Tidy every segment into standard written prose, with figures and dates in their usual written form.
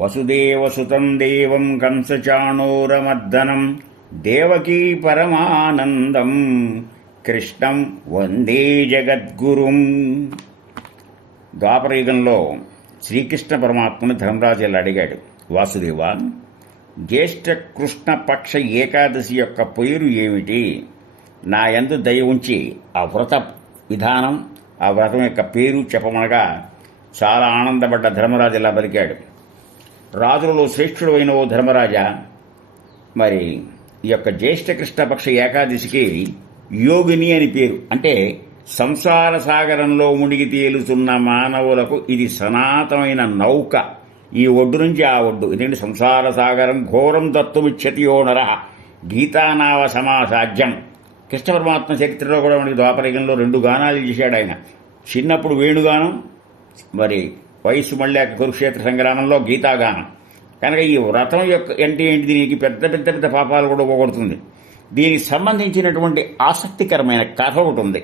వసుదేవసుతం దేవం కంసచాణూరమర్దనం దేవకీ పరమానందం కృష్ణం వందే జగద్గురుం. ద్వాపరయుగంలో శ్రీకృష్ణ పరమాత్మను ధర్మరాజు ఇలా అడిగాడు, వాసుదేవ, జ్యేష్ఠ కృష్ణ పక్ష ఏకాదశి యొక్క పేరు ఏమిటి? నా యందు దయ ఉంచి ఆ వ్రత విధానం, ఆ వ్రతం యొక్క పేరు చెప్పమనగా చాలా ఆనందపడ్డ ధర్మరాజు ఇలా పలికాడు, రాజులలో శ్రేష్ఠుడు అయిన ఓ ధర్మరాజా, మరి ఈ యొక్క జ్యేష్ఠ కృష్ణపక్ష ఏకాదశికి యోగిని అని పేరు. అంటే సంసార సాగరంలో మునిగి తేలుతున్న మానవులకు ఇది సనాతనమైన నౌక. ఈ ఒడ్డు నుంచి ఆ ఒడ్డు, ఇదేంటి సంసార సాగరం ఘోరం దత్తుమిచ్చతియో నర గీతానావ సమాసాధ్యం. కృష్ణ పరమాత్మ చరిత్రలో కూడా మనకి ద్వాపరయుగంలో 2 గానాలు చేశాడు ఆయన. చిన్నప్పుడు వేణుగానం, మరి వయస్సు మళ్ళాక కురుక్షేత్ర సంగ్రామంలో గీతాగానం. కనుక ఈ వ్రతం యొక్క ఏంటి దీనికి పెద్ద పెద్ద పెద్ద పాపాలు కూడా పోగొడుతుంది. దీనికి సంబంధించినటువంటి ఆసక్తికరమైన కథ ఒకటి ఉంది.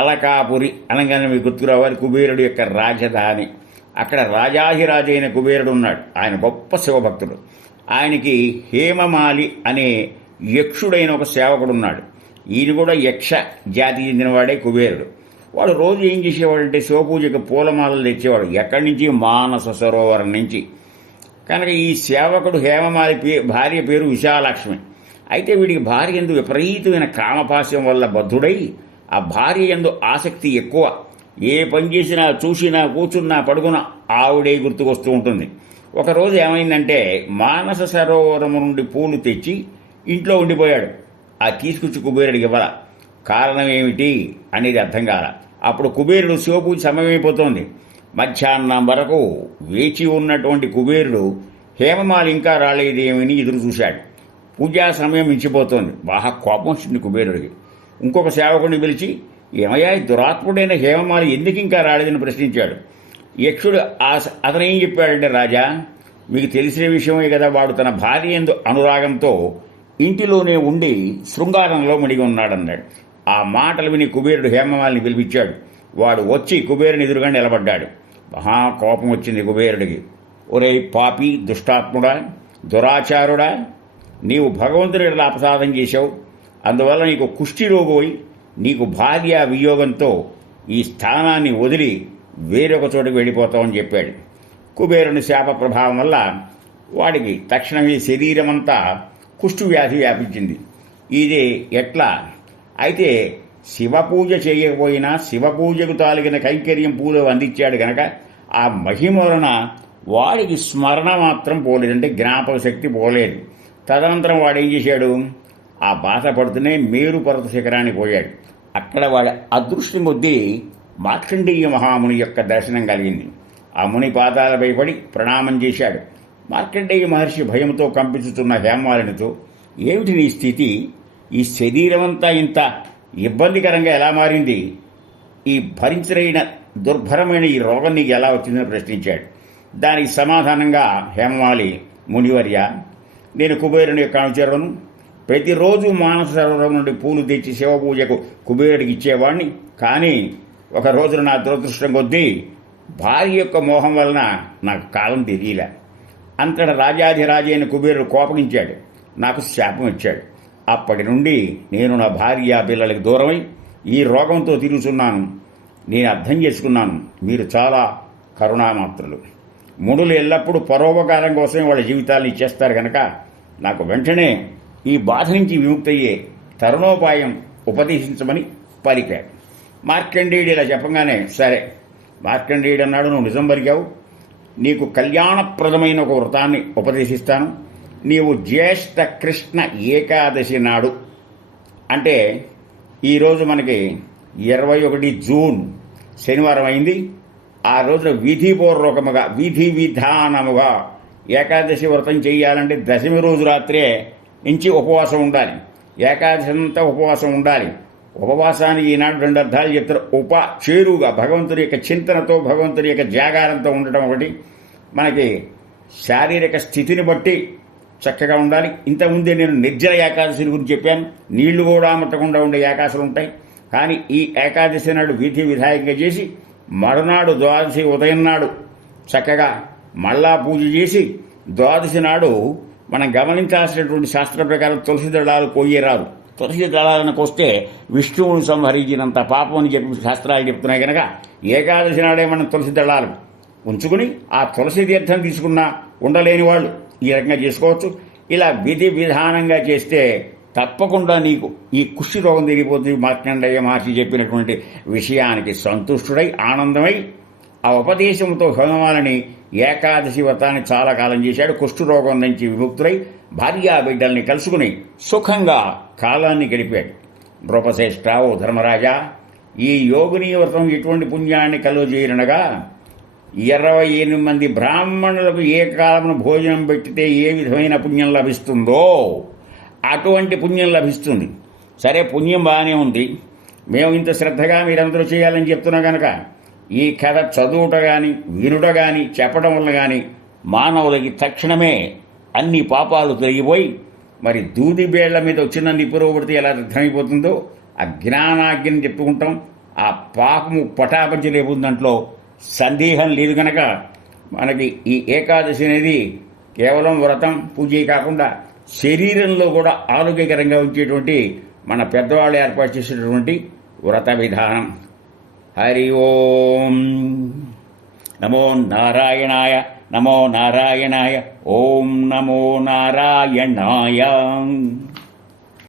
అలకాపురి అనగానే మీకు గుర్తురావాలి, కుబేరుడు యొక్క రాజధాని. అక్కడ రాజాధిరాజైన కుబేరుడు ఉన్నాడు. ఆయన గొప్ప శివభక్తుడు. ఆయనకి హేమమాలి అనే యక్షుడైన ఒక సేవకుడు ఉన్నాడు. ఈయన కూడా యక్ష జాతికి చెందినవాడే కుబేరుడు. వాడు రోజు ఏం చేసేవాడంటే శివపూజకు పూలమాలలు తెచ్చేవాడు. ఎక్కడి నుంచి? మానస సరోవరం నుంచి. కనుక ఈ సేవకుడు హేమమాలి భార్య పేరు విశాలక్ష్మి. అయితే వీడికి భార్య యందు విపరీతమైన కామపాస్యం వల్ల బద్ధుడై ఆ భార్య యందు ఆసక్తి ఎక్కువ. ఏ పని చేసినా, చూసినా, కూర్చున్నా, పడుకున్నా ఆవిడే గుర్తుకొస్తూ ఉంటుంది. ఒకరోజు ఏమైందంటే మానస సరోవరం నుండి పూలు తెచ్చి ఇంట్లో ఉండిపోయాడు. ఆ తీసుకొచ్చి కుబేరుడికి ఇవ్వాల. కారణం ఏమిటి అనేది అర్థం కాల. అప్పుడు కుబేరుడు శివపూజ సమయమైపోతోంది. మధ్యాహ్నం వరకు వేచి ఉన్నటువంటి కుబేరుడు హేమమాలి ఇంకా రాలేదేమని ఎదురు చూశాడు. పూజా సమయం మించిపోతోంది. బాగా కోపం వచ్చింది కుబేరుడికి. ఇంకొక సేవకుడిని పిలిచి, ఏమయ్యా దురాత్ముడైన హేమమాలి ఎందుకు ఇంకా రాలేదని ప్రశ్నించాడు. యక్షుడు అతనేం చెప్పాడంటే, రాజా, మీకు తెలిసిన విషయమే కదా, వాడు తన భార్య యందు అనురాగంతో ఇంటిలోనే ఉండి శృంగారంలో మునిగి ఉన్నాడన్నాడు. ఆ మాటలు విని కుబేరుడు హేమమాలిని పిలిపించాడు. వాడు వచ్చి కుబేరుని ఎదురుగా నిలబడ్డాడు. మహా కోపం వచ్చింది కుబేరుడికి. ఒరే పాపి, దుష్టాత్ముడా, దురాచారుడా, నీవు భగవంతుని ఎడల అపసాదం చేశావు. అందువల్ల నీకు కుష్ఠిరోగోయి నీకు భార్య వియోగంతో ఈ స్థానాన్ని వదిలి వేరొక చోటుకు వెళ్ళిపోతామని చెప్పాడు. కుబేరుని శాప ప్రభావం వల్ల వాడికి తక్షణమే శరీరమంతా కుష్ఠు వ్యాధి వ్యాపించింది. ఇది ఎట్లా? అయితే శివపూజ చేయకపోయినా శివపూజకు తాలిగిన కైంకర్యం పూలు అందించాడు గనక ఆ మహిమ వలన వాడికి స్మరణ మాత్రం పోలేదు, అంటే జ్ఞాపక శక్తి పోలేదు. తదనంతరం వాడేం చేశాడు? ఆ బాధ పడుతూనే మేరు పర్వత శిఖరానికి పోయాడు. అక్కడ వాడి అదృష్టం కొద్దీ మార్కండేయ మహాముని యొక్క దర్శనం కలిగింది. ఆ ముని పాదాలపై పడి ప్రణామం చేశాడు. మార్కండేయ మహర్షి భయంతో కంపించుతున్న హేమమాలినితో, ఏమిటి నీ స్థితి? ఈ శరీరమంతా ఇంత ఇబ్బందికరంగా ఎలా మారింది? ఈ భరించరైన దుర్భరమైన ఈ రోగం నీకు ఎలా వచ్చిందని ప్రశ్నించాడు. దానికి సమాధానంగా హేమమాలి, మునివర్య, నేను కుబేరుని యొక్క అనుచరులను. ప్రతిరోజు మానస సరోవరం నుండి పూలు తెచ్చి శివపూజకు కుబేరుడికి ఇచ్చేవాడిని. కానీ ఒక రోజున నా దురదృష్టం కొద్దీ భార్య యొక్క మోహం వలన నాకు కాలం తెలియలే. అంతటా రాజాధిరాజైన కుబేరుడు కోపగించాడు, నాకు శాపం ఇచ్చాడు. అప్పటి నుండి నేను నా భార్య పిల్లలకి దూరమై ఈ రోగంతో తిరుగుతున్నాను. నేను అర్థం చేసుకున్నాను, మీరు చాలా కరుణామాత్రులు. మునులు ఎల్లప్పుడూ పరోపకారం కోసమే వాళ్ళ జీవితాలను ఇచ్చేస్తారు కనుక నాకు వెంటనే ఈ బాధ నుంచి విముక్తయ్యే తరుణోపాయం ఉపదేశించమని పలికాడు. మార్కండేయుడు ఇలా చెప్పగానే, సరే మార్కండేయుడు అన్నాడు, నువ్వు నిజం పలికావు. నీకు కళ్యాణప్రదమైన ఒక వ్రతాన్ని ఉపదేశిస్తాను. నీవు జ్యేష్ఠ కృష్ణ ఏకాదశి నాడు, అంటే ఈరోజు మనకి 21 జూన్ శనివారం అయింది. ఆ రోజున విధిపూర్వకముగా విధి విధానముగా ఏకాదశి వ్రతం చేయాలంటే దశమి రోజు రాత్రే నుంచి ఉపవాసం ఉండాలి. ఏకాదశి అంతా ఉపవాసం ఉండాలి. ఉపవాసానికి ఈనాడు 2 అర్థాలు చెప్తారు. చేరువుగా భగవంతుడి యొక్క చింతనతో, భగవంతుడి యొక్క జాగారంతో ఉండటం ఒకటి. మనకి శారీరక స్థితిని బట్టి చక్కగా ఉండాలి. ఇంతకుముందే నేను నిర్జల ఏకాదశి గురించి చెప్పాను. నీళ్లు కూడా ముట్టకుండా ఉండే ఏకాదశులు ఉంటాయి. కానీ ఈ ఏకాదశి నాడు విధి విధాయకంగా చేసి మరునాడు ద్వాదశి ఉదయం నాడు చక్కగా మళ్ళా పూజ చేసి ద్వాదశి నాడు మనం గమనించాల్సినటువంటి శాస్త్ర ప్రకారం తులసి దళాలు కొయ్యరాదు. తులసి దళాలను కొస్తే విష్ణువును సంహరించినంత పాపం అని చెప్పి శాస్త్రాలు చెప్తున్నాయి కనుక ఏకాదశి నాడే మనం తులసి దళాలు ఉంచుకుని ఆ తులసి తీర్థం తీసుకున్నా ఉండలేని వాళ్ళు ఈ రకంగా చేసుకోవచ్చు. ఇలా విధి విధానంగా చేస్తే తప్పకుండా నీకు ఈ కుష్టి రోగం తిరిగిపోతుంది. మార్కండేయ మహర్షి చెప్పినటువంటి విషయానికి సంతుష్టుడై ఆనందమై ఆ ఉపదేశంతో హోమాలని ఏకాదశి వ్రతాన్ని చాలా కాలం చేశాడు. కుష్ఠరోగం నుంచి విముక్తుడై భార్యా బిడ్డల్ని కలుసుకుని సుఖంగా కాలాన్ని గడిపాడు. నృపశ్రేష్ఠ, ఓ ధర్మరాజా, ఈ యోగిని వ్రతం ఎటువంటి పుణ్యాన్ని కలుగజేయనగా 28 మంది బ్రాహ్మణులకు ఏ కాలమును భోజనం పెట్టితే ఏ విధమైన పుణ్యం లభిస్తుందో అటువంటి పుణ్యం లభిస్తుంది. సరే, పుణ్యం బాగానే ఉంది, మేము ఇంత శ్రద్ధగా మీరందరూ చేయాలని చెప్తున్నాం కనుక ఈ కథ చదువుట కానీ వినుట కానీ చెప్పడం వల్ల కానీ మానవులకి తక్షణమే అన్ని పాపాలు తొలగిపోయి మరి దూది బేళ్ల మీద వచ్చిన నిపురవృత్తి ఎలా అర్థమైపోతుందో ఆ జ్ఞానాజ్ఞని చెప్పుకుంటాం. ఆ పాపము పటాపంచి లేపుతుంది, దాంట్లో సందేహం లేదు. కనుక మనకి ఈ ఏకాదశి అనేది కేవలం వ్రతం పూజే కాకుండా శరీరంలో కూడా ఆరోగ్యకరంగా ఉంచేటువంటి మన పెద్దవాళ్ళు ఏర్పాటు చేసేటటువంటి వ్రత విధానం. హరి ఓం. నమో నారాయణాయ, నమో నారాయణాయ, ఓం నమో నారాయణాయ.